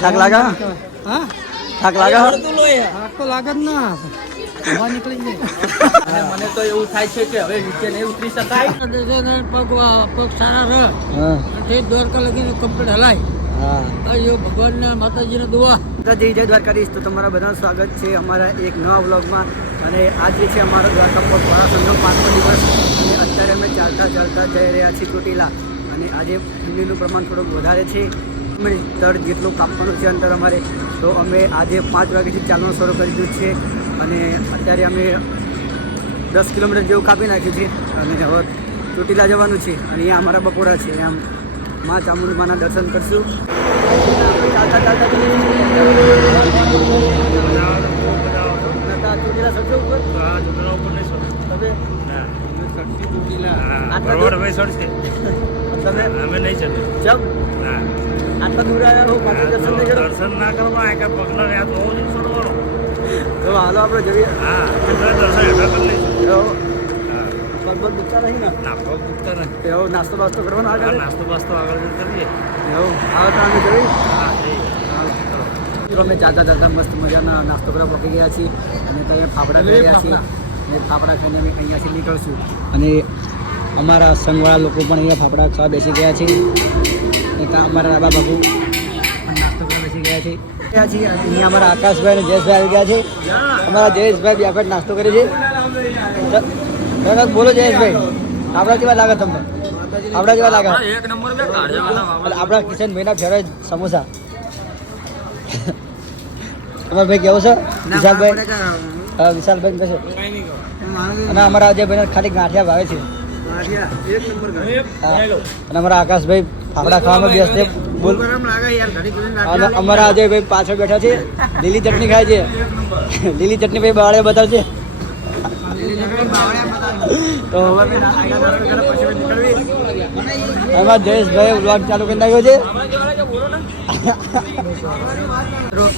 થાક લાગે થાક લાગે તો લાગે જ ના હવા નીકળી જાય. મને તો એવું થાય છે કે હવે નીચે નહીં ઉતરી શકાય. પગ સારા રહે તે દ્વારકા લગીને કમ્પ્લીટ હલાય. ભગવાન માતાજીને દુઆ. જય દ્વારકાધીશ. તો તમારા બધાનું સ્વાગત છે અમારા એક નવા વ્લોગમાં. અને આજે છે અમારો દ્વારકા પોર્ટ વાળાસનનો 5મો દિવસ. અને અત્યારે અમે ચાલતા જઈ રહ્યા છીએ ચોટીલા. અને આજે ઠંડીનું પ્રમાણ થોડુંક વધારે છે. તળ જેટલું કાપવાનું છે અંતર અમારે. તો અમે આજે 5 વાગ્યાથી ચાલવાનું શરૂ કરી દીધું છે. અને અત્યારે અમે 10 કિલોમીટર જેવું કાપી નાખ્યું છે. અને હવે ચોટીલા જવાનું છે. અને અહીંયા અમારા બપોરા છે. આમ માં ચામુંડમાના દર્શન કરશું. ચાલતા ચોટીલા સડશો ઉપર? ચોટીલા ઉપર નહીં સડશે. તમે અમે નહીં ચડે. ચમ આટલા દૂર આવ્યા દર્શન ના કરવા પગલા રહ્યા તો નહીં ચડવાનો. તો હાલો આપણે જઈએ. હા દર્શન હેઠળ કરી લઈશું. પગ દુખતા નહીં ને? ના પગ દુખતા નહીં. એવો નાસ્તો બાસ્તો કરવાનો આગળ? નાસ્તો બાસ્તો આગળ કરીએ. એવું આવે તો અમે જઈએ. હા અમે ચાલતા મસ્ત મજાના નાસ્તો કરવા પકી ગયા છીએ. અને તમે ફાફડા ખાઈ રહ્યા છીએ. અને ફાફડા ખાઈને અમે અહીંયાથી નીકળશું. અને અમારા સંઘવાળા લોકો પણ અહીંયા ફાફડા ખાવા બેસી ગયા છે. અને ત્યાં અમારા રાબા બાબુ પણ નાસ્તો કરવા બેસી ગયા છે. અહીંયા અમારા આકાશભાઈ અને જયેશભાઈ આવી ગયા છે. અમારા જયેશભાઈ બી આગળ નાસ્તો કરે છે. બોલો જયેશભાઈ, આપણા જેવા લાગે તમને? આપણા જેવા લાગે? એક નંબર બે આપણા કિશનભાઈના ફેવરેટ સમોસા. તમારા ભાઈ કેવો છે? વિશાલભાઈ? વિશાલભાઈ કહેશો? અને અમારા અજયભાઈ ખાલી ગાંઠિયા ભાવે છે. અને અમારા આકાશભાઈ ફાફડા ખાવામાં વ્યસ્ત છે. બોલ. અને અમારા અજયભાઈ પાછળ બેઠા છે. લીલી ચટણી ખાય છે. લીલી ચટણી ભાઈ બાવળે બતાવશે. તો હવે એમાં જયેશભાઈ વ્લોગ ચાલુ કરી નાખ્યો છે.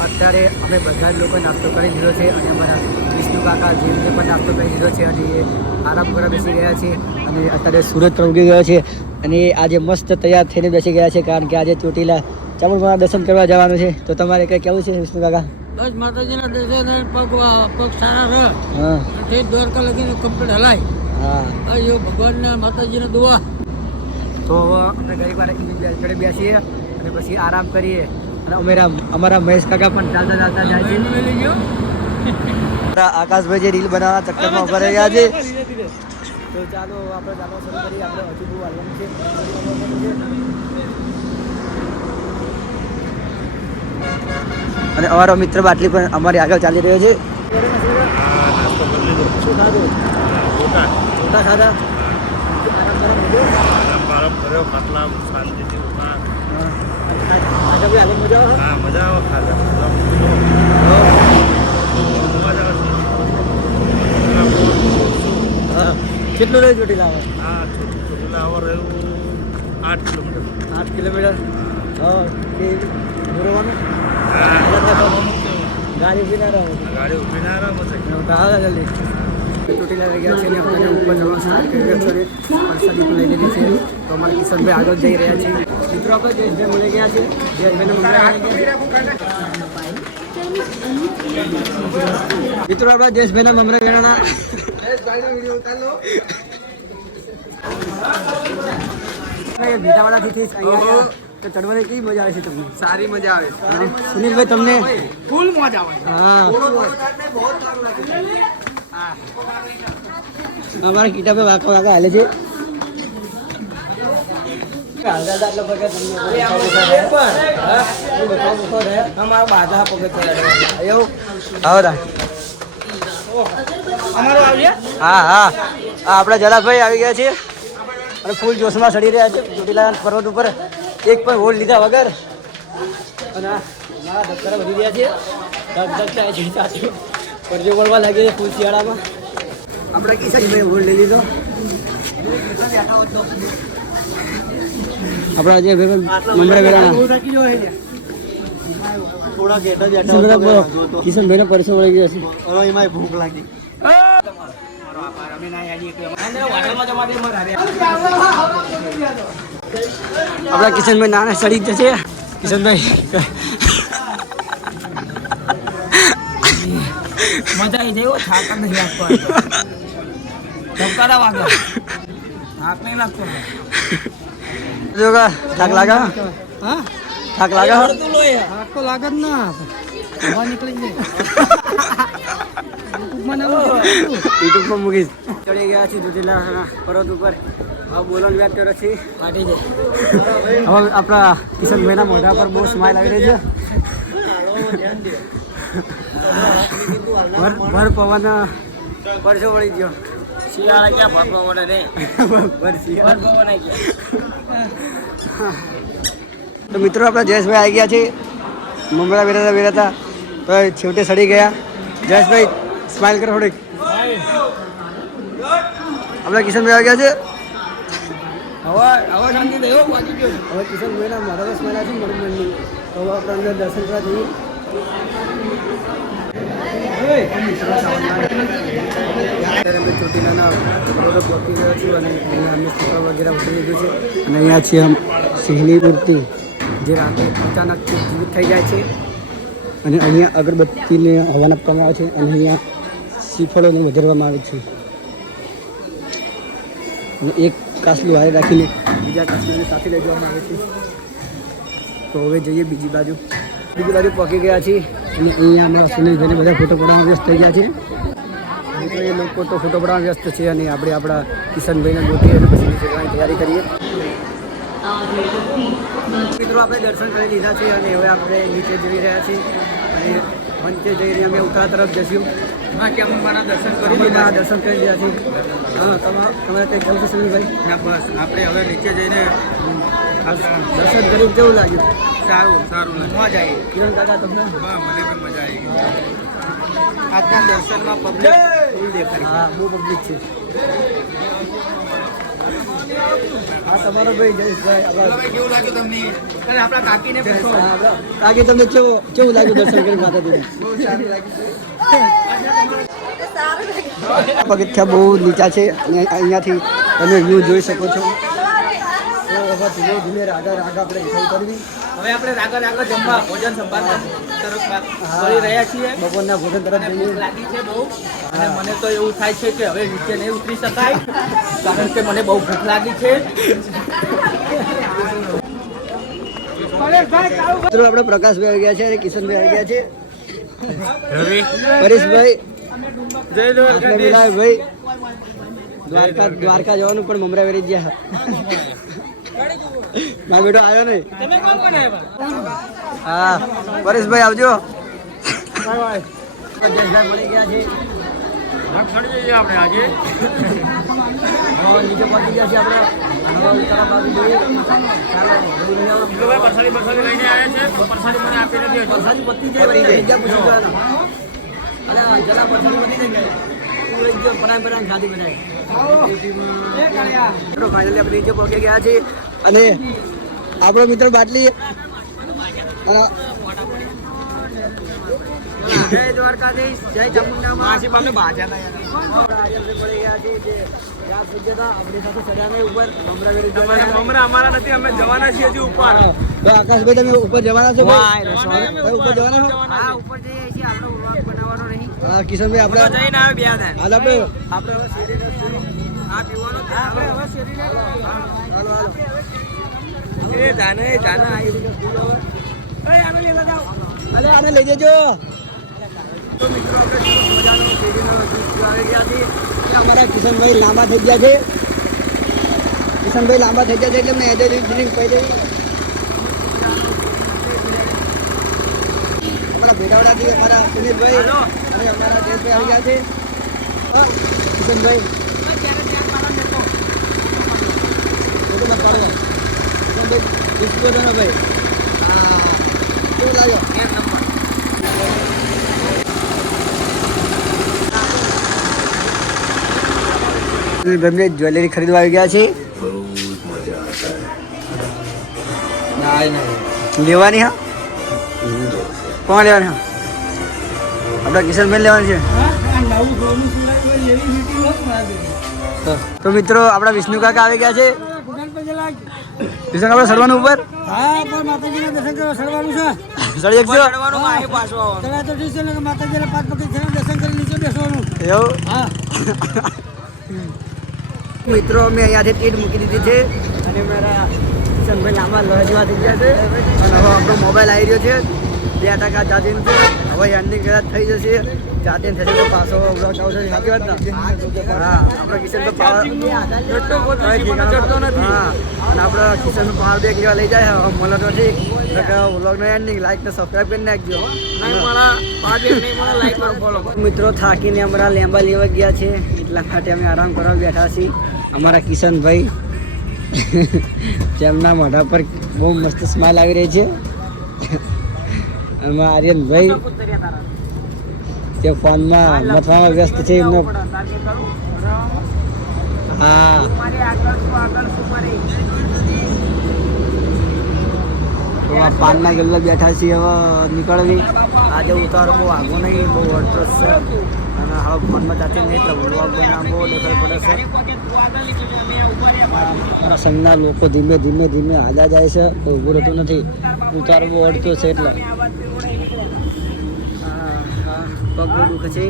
અત્યારે અમે બધા જ લોકો નાસ્તો કરી દીધો છે. અને અમારા વિષ્ણુ કાકા જેમને પણ નાસ્તો કરી દીધો છે. અને એ આરામ કરવા બેસી ગયા છે. અને અત્યારે સૂરજ પણ ઉગી ગયો છે. અને આજે મસ્ત તૈયાર થઈને બેસી ગયા છે. કારણ કે આજે ચોટીલા ચામુંડમાના દર્શન કરવા જવાનું છે. તો તમારે કંઈ કેવું છે વિષ્ણુ કાકા? બસ માતાજીના દર્શન પગ સારા રહે તે દ્વારકા લગીને કમ્પ્લીટ હલાય. ભગવાન માતાજીને દુઆ. તો હવે અમે ગરીબ ઘરે બેસીએ અને પછી આરામ કરીએ. અને અમારા મહેશ કાકા પણ ચાલતા જાય છે. આકાશભાઈ જે રીલ બનાવવા ચક્કરમાં ઉભા રહ્યા છે. તો ચાલો આપણે ચાલવા શરૂ કરીએ. આપણે હજુ બહુ હાલવાનું છે. અને અમારો મિત્ર બાટલી પણ અમારી આગળ ચાલી રહ્યો છે. નાસ્તો કરી લીધો. શું ખાધું? ચોટા ખાધા. આરામ કર્યો. ખાટલા શાંતિથી ઉઠા. આજે બી હાલે મજા આવે? હા મજા આવે. ખાધા કેટલું રહે ચોટીલા આવે? હા ચોટીલા આવો રહ્યું 8 કિલોમીટર. 8 કિલોમીટર. દોરવાનું? ગાડી ઉભી ના રહો. ગાડી ઉભી ના રહે પછી. જલ્દી ચોટીલા લઈ ગયા છે. અને આપણે ઉપર જવાનું સ્ટાર્ટ કરી રહ્યા છે. પરસાદી પણ લઈ લીધી છે. તો અમારા કિશનભાઈ આગળ જઈ રહ્યા છે. મિત્રો આપણે જયેશભાઈ મળી ગયા છે. મિત્રો આપણે જયેશભાઈના મમરા વેરાણા. ભીટાવાડાથી અહીંયા તો ચડવાની કેવી મજા આવે છે તમને? સારી મજા આવે. સુનિલભાઈ તમને? ફૂલ મજા આવે. હા અમારા કિતાબે વાંકા હાલે છે. હા આપણા જલાભાઈ આવી ગયા છે. અને ફૂલ જોશમાં ચડી રહ્યા છે ચોટીલા પર્વત ઉપર. એક પણ હોલ લીધા વગર. અને મારા ધક્કરા વધી ગયા છે. પરજો બોલવા લાગે છે ફૂલ શિયાળામાં. આપણા કિશનભાઈ હોલ લઈ લીધો. આપણા જે મમરા વેરાણા કિશનભાઈને પરસો વળી ગયા છે. ભૂખ લાગી. આપણા કિશનભાઈ નાના સડી જશે. કિશનભાઈ મજા આવી જાય થાક નથી લાગતો ધબકારા વાગે થાક નહીં લાગતો જો કા થાક લાગે હા થાક લાગે તું લોય થાક તો લાગે જ ના બહાર નીકળી જાય યુટ્યુબ પર મૂકીશ. ચડી ગયા છીએ દુધીલા પર્વત ઉપર. હવે બોલવાનું વ્યાજ કર્યો છે ફાટી જાય. હવે આપણા કિશનભાઈના મોઢા પર બહુ સ્માઇલ આવી રહી છે. ભર પવન પરસો વળી ગયો. શિયાળા ક્યાં ભરવા મળે રે ભર શિયાળ. ભરવા નહીં ગયા તો મિત્રો આપણા જયેશભાઈ આવી ગયા છે. મમરા વેરાતા તો છેવટે સડી ગયા. જયેશભાઈ સ્માઇલ કરો થોડીક. આપણા કિશનભાઈ આવી ગયા છે. હવે શાંતિ થયો બાકી ગયો હવે કિશનભાઈના મારા તો સ્માઇલ આવી છે મનની. તો હવે આપણે અંદર દર્શન કરવા જઈએ. અમે ચોટીલાના પર્વતો પહોંચી ગયા છું અને અહીંયા અમે ફોટા વગેરે ઉતરી લીધું છે. અને અહીંયા છે આમ સિંહની મૂર્તિ જે રાતે અચાનક જીવિત થઈ જાય છે. અને અહીંયા અગરબત્તીને હવન આપવામાં આવે છે અને અહીંયા શ્રીફળોને વધારવામાં આવે છે. અને એક કાસલું હારે રાખીને બીજા કાસલુને સાથે લઈ જવામાં આવે છે. તો હવે જઈએ બીજી બાજુ પહોંચી ગયા છીએ. અને અહીંયા અમારા સુનિલભાઈને બધા ફોટો પડાવવા વ્યસ્ત થઈ ગયા છે. તો એ લોકો તો ફોટો પડાવવા વ્યસ્ત છે અને આપણે આપણા કિશનભાઈને ગોતીએ અને પછી નીચે જવાની તૈયારી કરીએ. મિત્રો આપણે દર્શન કરી લીધા છે અને હવે આપણે નીચે જઈ રહ્યા છીએ. અને મંચે જઈને અમે ઉત્તરા તરફ જઈશું. હા કે અમે મારા દર્શન દર્શન કરી રહ્યા છીએ. હા તમારે કંઈ કહું છે સુનિલભાઈ? ના બસ આપણે હવે નીચે જઈને દર્શન કરીને કેવું લાગ્યું? સારું મજા આવી કિરણ કાકા તમને? મને પણ મજા આવી આજના દર્શનમાં પબ્લિક ફૂલ દેખાય હા બહુ પબ્લિક છે. હા તમારો ભાઈ જયેશભાઈ કેવું લાગ્યું તમને અને આપણા કાકીને પૂછો કાકી તમને કેવું લાગ્યું દર્શન કરી માતાજીને? પગથિયા બહુ નીચા છે અને અહીંયાથી તમે વ્યૂ જોઈ શકો છો. તો હવે ધીમે ધીમે રાગા આપણે હેઠળ કરવી. હવે આપણે રાગા જમવા ભોજન સંભાળ તરફ કરી રહ્યા છીએ બપોરના ભોજન તરફ જઈએ. ભૂખ લાગી છે બહુ અને મને તો એવું થાય છે કે હવે નીચે નહીં ઉતરી શકાય કારણ કે મને બહુ ભૂખ લાગી છે. મિત્રો આપણે પ્રકાશભાઈ આવી ગયા છે અને કિશનભાઈ આવી ગયા છે. પરેશભાઈ ભાઈ દ્વારકા જવાનું પણ મમરા વેરી ગયા. મારો બેટો આવ્યો નહીં. હા પરેશભાઈ આવજો. જયેશભાઈ મળી ગયા છે. આપણે આજે નીચે પહોંચી ગયા છે આપણે. ઉત્તરા બાજુ જોઈએ. પરસાદી લઈને આવ્યા છે પરસાદી મને આપી નથી વરસાદી પતી જાય જગ્યા પૂછી જવાના. અરે જલા વરસાદી પતી જાય તું લઈ ગયો પરાય ખાધી બનાવી. ફાઇનલી આપણે નીચે પહોંચી ગયા છીએ અને આપણો મિત્ર બાટલી અને જય દ્વારકાધીશ જય ચામુંડા મળી ગયા છે જે રાત પૂજ્ય હતા આપણી સાથે ચડ્યા ઉપર હમણાં અમારા નથી અમે જવાના છીએ હજી ઉપર તો આકાશભાઈ તમે ઉપર જવાના છો? ઉપર જવાના છો? હા ઉપર જઈએ છીએ આપણો વ્લોગ બનાવવાનો નહીં. હા કિશનભાઈ આપણે જઈને આવે બે થાય હાલ આપણે આપણે હવે શેરીને હા પીવાનો આપણે હવે શેરીને હાલો એ જાને આવી આને લેવા જાઓ અરે આને લઈ જજો. તો મિત્રો આપણે મજાનું શેરીનો જ્યુસ આવી ગયા છીએ. અમારા કિશનભાઈ લાંબા થઈ ગયા છે. કિશનભાઈ લાંબા થઈ ગયા છે એટલે અમને એનર્જી ડ્રિંક કહી દેવી. અમારા ભેડાવાડાથી અમારા સુનિલભાઈ અને અમારા જયેશભાઈ આવી ગયા છે. હા કિશનભાઈ કિશનભાઈ હા કેવું લાગ્યો? ગમે જ્વેલરી ખરીદવા આવી ગયા છે. લેવાની હા કોણ લેવાની હા આપણા કિશનભાઈ લેવાની છે. તો મિત્રો આપણા વિષ્ણુ કાકા આવી ગયા છે. વિષ્ણુ કાકા સડવાનું ઉપર હા પણ માતાજીના દર્શન કરવા સડવાનું છે. સડી એકજો ચલા તો ઠીક છે ને માતાજીના પાંચ પગથી દર્શન કરી નીચે બેસવાનું. એવું હા મિત્રો મેં અહીંયાથી ટીટ મૂકી દીધી છે અને મારા કિશનભાઈ લાંબા લોહા જેવા થઈ ગયા છે અને હવે આપણો મોબાઈલ આવી રહ્યો છે 2% ચાર્જિંગ છે. હવે એન્ડિંગ કદાચ થઈ જશે ચાર્જિંગ થશે તો પાછો બ્લોક આવશે. સાચી વાત ને? હા આપણો કિશનભાઈ પાવર હા અને આપણો કિશનનો પાવર બેગ લેવા લઈ જાય હવે મળે તો ઠીક. વ્લોગનો એન્ડિંગ લાઈક ને સબસ્ક્રાઈબ કરી નાખજો. મિત્રો થાકીને અમારા લેમ્બા લેવા ગયા છે એટલા માટે અમે આરામ કરવા બેઠા છીએ. અમારા કિશનભાઈ તેમના મોઢા પર બહુ મસ્ત સ્માઇલ આવી રહી છે. અને આર્યનભાઈ તે ફોનમાં મથવામાં વ્યસ્ત છે એમનો. હા તો આ પાનના ગલ્લા બેઠા છીએ હવે નીકળવી. આજે ઉતારો બહુ આગો નહીં બહુ વર્ડપ્રેસ છે અને હવે ફોનમાં ચાર્જિંગ નહીં એટલે વ્લોગ બનાવવો દેખાય પડે છે. મારા સંઘના લોકો ધીમે ધીમે ધીમે આદા જાય છે તો ઊભું રહેતું નથી. ઉતારો બહુ અડતો છે એટલે પગ બહુ દુખે છે.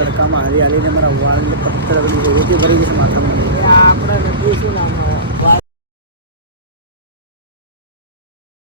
તડકામાં હાલી હાલીને મારા વાળ પથ્થર ભરી ગઈ છે માથામાં.